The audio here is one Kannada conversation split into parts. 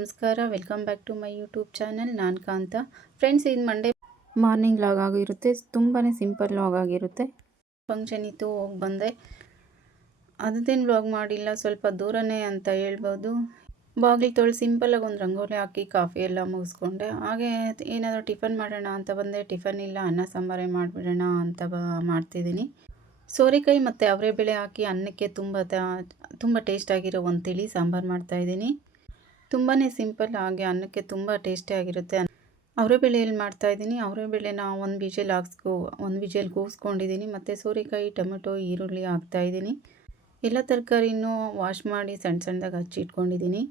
ನಮಸ್ಕಾರ, welcome back to my YouTube channel. ನಾನು ಕಾಂತ. ಫ್ರೆಂಡ್ಸ್, ಇದು ಮಂಡೇ ಮಾರ್ನಿಂಗ್ ಲಾಗ್ ಆಗಿರುತ್ತೆ. ತುಂಬಾ ಸಿಂಪಲ್ ಲಾಗ್ ಆಗಿರುತ್ತೆ. ಫಂಕ್ಷನ್ ಇತ್ತು, ಹೋಗಿ ಬಂದೆ. ಅದೇನು ವ್ಲಾಗ್ ಮಾಡಿಲ್ಲ, ಸ್ವಲ್ಪ ದೂರನೇ ಅಂತ ಹೇಳ್ಬೋದು. ಬಾಗಿಲು ತೊಳೆದು ಸಿಂಪಲಾಗಿ ಒಂದು ರಂಗೋಲಿ ಹಾಕಿ ಕಾಫಿ ಎಲ್ಲ ಮುಗಿಸ್ಕೊಂಡೆ. ಹಾಗೆ ಏನಾದರೂ ಟಿಫನ್ ಮಾಡೋಣ ಅಂತ ಬಂದೆ. ಟಿಫನ್ ಇಲ್ಲ, ಅನ್ನ ಸಾಂಬಾರೇ ಮಾಡಿಬಿಡೋಣ ಅಂತ ಮಾಡ್ತಿದ್ದೀನಿ. ಸೋರೆಕಾಯಿ ಮತ್ತು ಅವರೆಬೇಳೆ ಹಾಕಿ ಅನ್ನಕ್ಕೆ ತುಂಬ ಟೇಸ್ಟಾಗಿರೋ ಒಂದು ತಿಳಿ ಸಾಂಬಾರು ಮಾಡ್ತಾಯಿದ್ದೀನಿ. ತುಂಬಾ ಸಿಂಪಲ್, ಹಾಗೆ ಅನ್ನಕ್ಕೆ ತುಂಬ ಟೇಸ್ಟಿಯಾಗಿರುತ್ತೆ. ಅವರೆಬೇಳೆಯಲ್ಲಿ ಮಾಡ್ತಾಯಿದ್ದೀನಿ. ಅವರೆಬೇಳೆನ ಒಂದು ವಿಜಲ್ ಕೂಗಿಸ್ಕೊಂಡಿದ್ದೀನಿ. ಮತ್ತು ಸೋರೆಕಾಯಿ, ಟೊಮೆಟೊ, ಈರುಳ್ಳಿ ಹಾಕ್ತಾಯಿದ್ದೀನಿ. ಎಲ್ಲ ತರಕಾರಿನೂ ವಾಶ್ ಮಾಡಿ ಸಣ್ಣದಾಗಿ ಹಚ್ಚಿಟ್ಕೊಂಡಿದ್ದೀನಿ.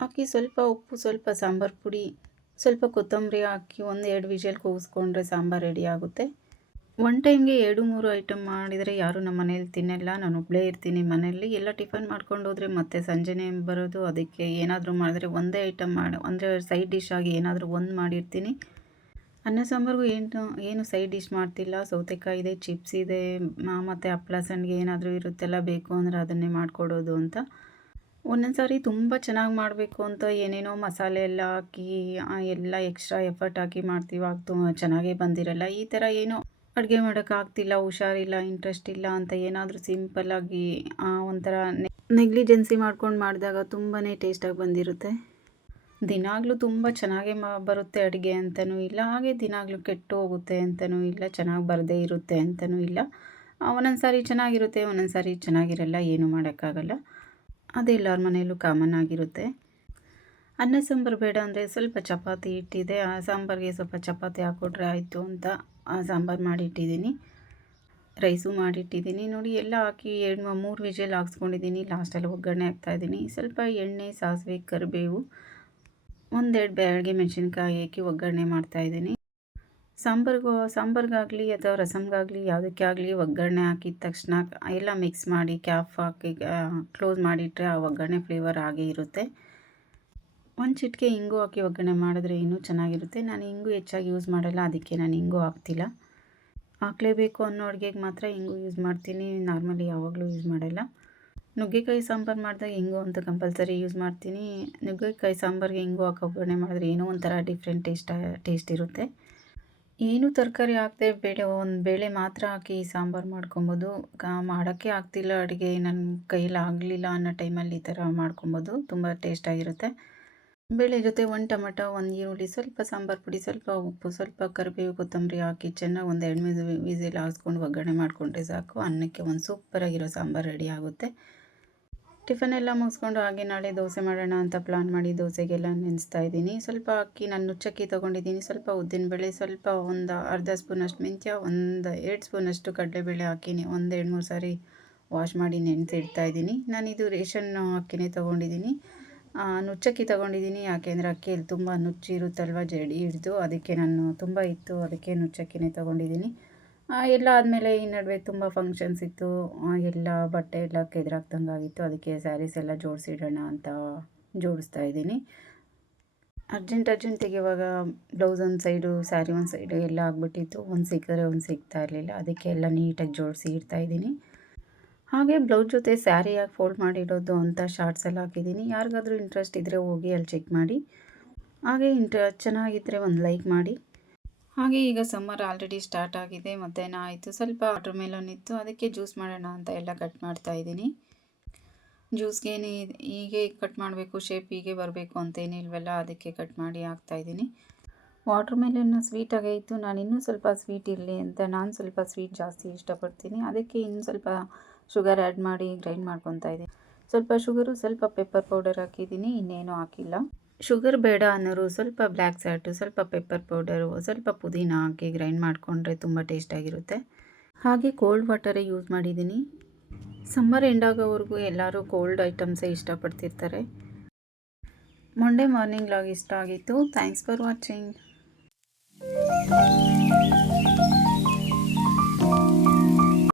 ಹಾಕಿ ಸ್ವಲ್ಪ ಉಪ್ಪು, ಸ್ವಲ್ಪ ಸಾಂಬಾರು ಪುಡಿ, ಸ್ವಲ್ಪ ಕೊತ್ತಂಬರಿ ಹಾಕಿ 1-2 ವಿಜಲ್ ಕೂಗಿಸ್ಕೊಂಡ್ರೆ ಸಾಂಬಾರು ರೆಡಿ ಆಗುತ್ತೆ. ಒನ್ ಟೈಮ್ಗೆ 2-3 ಐಟಮ್ ಮಾಡಿದರೆ ಯಾರೂ ನಮ್ಮ ಮನೇಲಿ ತಿನ್ನಲ್ಲ. ನಾನು ಒಬ್ಬಳೇ ಇರ್ತೀನಿ ಮನೆಯಲ್ಲಿ. ಎಲ್ಲ ಟಿಫನ್ ಮಾಡ್ಕೊಂಡು ಹೋದರೆ ಮತ್ತೆ ಸಂಜೆನೇ ಬರೋದು. ಅದಕ್ಕೆ ಏನಾದರೂ ಮಾಡಿದ್ರೆ ಒಂದೇ ಐಟಮ್ ಅಂದರೆ ಸೈಡ್ ಡಿಶ್ ಆಗಿ ಏನಾದರೂ ಒಂದು ಮಾಡಿರ್ತೀನಿ. ಅನ್ನ ಸಾಂಬಾರಿಗೂ ಏನು ಸೈಡ್ ಡಿಶ್ ಮಾಡ್ತಿಲ್ಲ. ಸೌತೆಕಾಯಿ ಇದೆ, ಚಿಪ್ಸ್ ಇದೆ, ಮತ್ತು ಹಪ್ಪಳ ಸಂಡಿಗೆ ಏನಾದರೂ ಇರುತ್ತೆಲ್ಲ, ಬೇಕು ಅಂದರೆ ಅದನ್ನೇ ಮಾಡಿಕೊಡೋದು ಅಂತ. ಒಂದೊಂದು ಸಾರಿ ತುಂಬ ಚೆನ್ನಾಗಿ ಮಾಡಬೇಕು ಅಂತ ಏನೇನೋ ಮಸಾಲೆ ಎಲ್ಲ ಹಾಕಿ ಎಲ್ಲ ಎಕ್ಸ್ಟ್ರಾ ಎಫರ್ಟ್ ಹಾಕಿ ಮಾಡ್ತೀವಿ. ಚೆನ್ನಾಗೇ ಬಂದಿರಲ್ಲ. ಈ ಥರ ಏನೋ ಅಡುಗೆ ಮಾಡೋಕ್ಕಾಗ್ತಿಲ್ಲ, ಹುಷಾರಿಲ್ಲ, ಇಂಟ್ರೆಸ್ಟ್ ಇಲ್ಲ ಅಂತ ಏನಾದರೂ ಸಿಂಪಲ್ಲಾಗಿ ಒಂಥರ ನೆಗ್ಲಿಜೆನ್ಸಿ ಮಾಡ್ಕೊಂಡು ಮಾಡಿದಾಗ ತುಂಬಾ ಟೇಸ್ಟಾಗಿ ಬಂದಿರುತ್ತೆ. ದಿನಾಗಲೂ ತುಂಬ ಚೆನ್ನಾಗೇ ಬರುತ್ತೆ ಅಡುಗೆ ಅಂತಲೂ ಇಲ್ಲ, ಹಾಗೆ ದಿನಾಗಲೂ ಕೆಟ್ಟು ಹೋಗುತ್ತೆ ಅಂತಲೂ ಇಲ್ಲ, ಚೆನ್ನಾಗಿ ಬರದೇ ಇರುತ್ತೆ ಅಂತಲೂ ಇಲ್ಲ. ಒಂದೊಂದು ಸಾರಿ ಚೆನ್ನಾಗಿರುತ್ತೆ, ಒಂದೊಂದು ಸಾರಿ ಚೆನ್ನಾಗಿರಲ್ಲ, ಏನೂ ಮಾಡೋಕ್ಕಾಗಲ್ಲ. ಅದು ಎಲ್ಲರ ಮನೆಯಲ್ಲೂ ಕಾಮನ್ ಆಗಿರುತ್ತೆ. ಅನ್ನ ಸಾಂಬಾರು ಬೇಡ ಅಂದರೆ ಸ್ವಲ್ಪ ಚಪಾತಿ ಇಟ್ಟಿದೆ. ಆ ಸಾಂಬಾರಿಗೆ ಸ್ವಲ್ಪ ಚಪಾತಿ ಹಾಕ್ಕೊಟ್ರೆ ಆಯಿತು ಅಂತ ಸಾಂಬಾರು ಮಾಡಿಟ್ಟಿದ್ದೀನಿ. ರೈಸು ಮಾಡಿಟ್ಟಿದ್ದೀನಿ. ನೋಡಿ, ಎಲ್ಲ ಹಾಕಿ 2-3 ವಿಜಲ್ ಹಾಕ್ಸ್ಕೊಂಡಿದ್ದೀನಿ. ಲಾಸ್ಟಲ್ಲಿ ಒಗ್ಗರಣೆ ಹಾಕ್ತಾಯಿದ್ದೀನಿ. ಸ್ವಲ್ಪ ಎಣ್ಣೆ, ಸಾಸಿವೆ, ಕರಿಬೇವು, 1-2 ಬ್ಯಾಡಗಿ ಮೆಣಸಿನ್ಕಾಯಿ ಹಾಕಿ ಒಗ್ಗರಣೆ ಮಾಡ್ತಾಯಿದ್ದೀನಿ. ಸಾಂಬಾರಿಗಾಗಲಿ ಅಥವಾ ರಸಮ್ಗಾಗಲಿ ಯಾವುದಕ್ಕೆ ಆಗಲಿ ಒಗ್ಗರಣೆ ಹಾಕಿದ ತಕ್ಷಣ ಎಲ್ಲ ಮಿಕ್ಸ್ ಮಾಡಿ ಕ್ಯಾಪ್ ಹಾಕಿ ಕ್ಲೋಸ್ ಮಾಡಿಟ್ರೆ ಆ ಒಗ್ಗರಣೆ ಫ್ಲೇವರ್ ಹಾಗೇ ಇರುತ್ತೆ. ಒಂದು ಚಿಟಿಕೆ ಇಂಗು ಹಾಕಿ ಒಗ್ಗರಣೆ ಮಾಡಿದ್ರೆ ಇನ್ನೂ ಚೆನ್ನಾಗಿರುತ್ತೆ. ನಾನು ಇಂಗು ಹೆಚ್ಚಾಗಿ ಯೂಸ್ ಮಾಡಲ್ಲ, ಅದಕ್ಕೆ ನಾನು ಇಂಗು ಹಾಕ್ತಿಲ್ಲ. ಹಾಕಲೇಬೇಕು ಅನ್ನೋ ಅಡುಗೆಗೆ ಮಾತ್ರ ಇಂಗು ಯೂಸ್ ಮಾಡ್ತೀನಿ, ನಾರ್ಮಲಿ ಯಾವಾಗಲೂ ಯೂಸ್ ಮಾಡಲ್ಲ. ನುಗ್ಗೆಕಾಯಿ ಸಾಂಬಾರು ಮಾಡಿದಾಗ ಇಂಗು ಅಂತ ಕಂಪಲ್ಸರಿ ಯೂಸ್ ಮಾಡ್ತೀನಿ. ನುಗ್ಗೆಕಾಯಿ ಸಾಂಬಾರಿಗೆ ಇಂಗು ಹಾಕಿ ಒಗ್ಗರಣೆ ಮಾಡಿದ್ರೆ ಏನೋ ಒಂಥರ ಡಿಫ್ರೆಂಟ್ ಟೇಸ್ಟ್ ಇರುತ್ತೆ. ಏನೂ ತರಕಾರಿ ಹಾಕದೆ ಒಂದು ಬೇಳೆ ಮಾತ್ರ ಹಾಕಿ ಸಾಂಬಾರು ಮಾಡ್ಕೊಬೋದು. ಮಾಡೋಕ್ಕೆ ಆಗ್ತಿಲ್ಲ ಅಡುಗೆ, ನನ್ನ ಕೈಯಲ್ಲಿ ಆಗಲಿಲ್ಲ ಅನ್ನೋ ಟೈಮಲ್ಲಿ ಈ ಥರ ಮಾಡ್ಕೊಬೋದು, ತುಂಬ ಟೇಸ್ಟಾಗಿರುತ್ತೆ. ಬೇಳೆ ಜೊತೆ 1 ಟೊಮೆಟೊ, 1 ಈರುಳ್ಳಿ, ಸ್ವಲ್ಪ ಸಾಂಬಾರು ಪುಡಿ, ಸ್ವಲ್ಪ ಉಪ್ಪು, ಸ್ವಲ್ಪ ಕರಿಬೇವು, ಕೊತ್ತಂಬರಿ ಹಾಕಿ ಚೆನ್ನಾಗಿ 1-2 ವಿಸಿಲ್ ಹಾಕ್ಸ್ಕೊಂಡು ಒಗ್ಗರಣೆ ಮಾಡಿಕೊಂಡ್ರೆ ಸಾಕು. ಅನ್ನಕ್ಕೆ ಒಂದು ಸೂಪರಾಗಿರೋ ಸಾಂಬಾರು ರೆಡಿ ಆಗುತ್ತೆ. ಟಿಫನ್ ಎಲ್ಲ ಮುಗಿಸ್ಕೊಂಡು ಹಾಗೆ ನಾಳೆ ದೋಸೆ ಮಾಡೋಣ ಅಂತ ಪ್ಲಾನ್ ಮಾಡಿ ದೋಸೆಗೆಲ್ಲ ನೆನೆಸ್ತಾ ಇದ್ದೀನಿ. ಸ್ವಲ್ಪ ಅಕ್ಕಿ ನಾನು ನುಚ್ಚಕ್ಕಿ ತೊಗೊಂಡಿದ್ದೀನಿ, ಸ್ವಲ್ಪ ಉದ್ದಿನಬೇಳೆ, ಸ್ವಲ್ಪ ಒಂದು ಅರ್ಧ ಸ್ಪೂನಷ್ಟು ಮೆಂತ್ಯ, 1-2 ಸ್ಪೂನಷ್ಟು ಕಡಲೆಬೇಳೆ ಹಾಕಿ 1-2-3 ಸಾರಿ ವಾಶ್ ಮಾಡಿ ನೆನೆಸಿಡ್ತಾ ಇದ್ದೀನಿ. ನಾನಿದು ರೇಷನ್ ಅಕ್ಕಿನೇ ತೊಗೊಂಡಿದ್ದೀನಿ. ನುಚ್ಚಕ್ಕಿ ತೊಗೊಂಡಿದ್ದೀನಿ, ಯಾಕೆಂದರೆ ಅಕ್ಕಿಯಲ್ಲಿ ತುಂಬ ನುಚ್ಚಿರುತ್ತಲ್ವ, ಜಡಿ ಹಿಡಿದು, ಅದಕ್ಕೆ ನಾನು ತುಂಬ ಇತ್ತು, ಅದಕ್ಕೆ ನುಚ್ಚಕ್ಕಿನೇ ತೊಗೊಂಡಿದ್ದೀನಿ. ಎಲ್ಲ ಆದಮೇಲೆ ಈ ನಡುವೆ ತುಂಬ ಫಂಕ್ಷನ್ಸ್ ಇತ್ತು, ಎಲ್ಲ ಬಟ್ಟೆ ಎಲ್ಲ ಕೆದರಾಗ್ದಂಗೆ ಆಗಿತ್ತು. ಅದಕ್ಕೆ ಸ್ಯಾರೀಸ್ ಎಲ್ಲ ಜೋಡಿಸಿಡೋಣ ಅಂತ ಜೋಡಿಸ್ತಾ ಇದ್ದೀನಿ. ಅರ್ಜೆಂಟಿಗೆ ಇವಾಗ ಬ್ಲೌಸ್ ಒಂದು ಸೈಡು, ಸ್ಯಾರಿ ಒಂದು ಸೈಡು ಎಲ್ಲ ಆಗಿಬಿಟ್ಟಿತ್ತು. ಒಂದು ಸಿಕ್ಕಿದ್ರೆ ಒಂದು ಸಿಗ್ತಾ ಇರಲಿಲ್ಲ, ಅದಕ್ಕೆ ಎಲ್ಲ ನೀಟಾಗಿ ಜೋಡಿಸಿ ಇಡ್ತಾಯಿದ್ದೀನಿ. ಹಾಗೆ ಬ್ಲೌಸ್ ಜೊತೆ ಸ್ಯಾರಿ ಯಾಕೆ ಫೋಲ್ಡ್ ಮಾಡಿಡೋದು ಅಂತ ಶಾರ್ಟ್ಸಲ್ಲಿ ಹಾಕಿದ್ದೀನಿ. ಯಾರಿಗಾದ್ರೂ ಇಂಟ್ರೆಸ್ಟ್ ಇದ್ದರೆ ಹೋಗಿ ಅಲ್ಲಿ ಚೆಕ್ ಮಾಡಿ. ಹಾಗೆ ಚೆನ್ನಾಗಿದ್ದರೆ ಒಂದು ಲೈಕ್ ಮಾಡಿ. ಹಾಗೆ ಈಗ ಸಮ್ಮರ್ ಆಲ್ರೆಡಿ ಸ್ಟಾರ್ಟ್ ಆಗಿದೆ. ಮಧ್ಯಾಹ್ನ ಆಯಿತು, ಸ್ವಲ್ಪ ವಾಟರ್ ಮೆಲನ್ ಇತ್ತು, ಅದಕ್ಕೆ ಜ್ಯೂಸ್ ಮಾಡೋಣ ಅಂತ ಎಲ್ಲ ಕಟ್ ಮಾಡ್ತಾಯಿದ್ದೀನಿ. ಜ್ಯೂಸ್ಗೇನು ಹೀಗೆ ಕಟ್ ಮಾಡಬೇಕು, ಶೇಪ್ ಹೀಗೆ ಬರಬೇಕು ಅಂತೇನಿಲ್ವಲ್ಲ, ಅದಕ್ಕೆ ಕಟ್ ಮಾಡಿ ಹಾಕ್ತಾಯಿದ್ದೀನಿ. ವಾಟರ್ ಮೆಲನ್ನ ಸ್ವೀಟಾಗೇ ಇತ್ತು. ನಾನು ಇನ್ನೂ ಸ್ವಲ್ಪ ಸ್ವೀಟ್ ಇರಲಿ ಅಂತ ನಾನು ಸ್ವಲ್ಪ ಸ್ವೀಟ್ ಜಾಸ್ತಿ ಇಷ್ಟಪಡ್ತೀನಿ. ಅದಕ್ಕೆ ಇನ್ನೂ ಸ್ವಲ್ಪ ಶುಗರ್ ಆ್ಯಡ್ ಮಾಡಿ ಗ್ರೈಂಡ್ ಮಾಡ್ಕೊತಾ ಇದ್ದೀನಿ. ಸ್ವಲ್ಪ ಶುಗರು, ಸ್ವಲ್ಪ ಪೆಪ್ಪರ್ ಪೌಡರ್ ಹಾಕಿದ್ದೀನಿ, ಇನ್ನೇನು ಹಾಕಿಲ್ಲ. ಶುಗರ್ ಬೇಡ ಅನ್ನೋರು ಸ್ವಲ್ಪ ಬ್ಲ್ಯಾಕ್ ಸಾಲ್ಟು, ಸ್ವಲ್ಪ ಪೆಪ್ಪರ್ ಪೌಡರು, ಸ್ವಲ್ಪ ಪುದೀನ ಹಾಕಿ ಗ್ರೈಂಡ್ ಮಾಡಿಕೊಂಡ್ರೆ ತುಂಬ ಟೇಸ್ಟಾಗಿರುತ್ತೆ. ಹಾಗೆ ಕೋಲ್ಡ್ ವಾಟರೇ ಯೂಸ್ ಮಾಡಿದ್ದೀನಿ. ಸಮ್ಮರ್ ಎಂಡ್ ಆಗೋವರೆಗೂ ಎಲ್ಲರೂ ಕೋಲ್ಡ್ ಐಟಮ್ಸೇ ಇಷ್ಟಪಡ್ತಿರ್ತಾರೆ. ಮಂಡೇ ಮಾರ್ನಿಂಗ್ ಲಾಗ್ ಇಷ್ಟ ಆಗಿತ್ತು. Thanks for watching.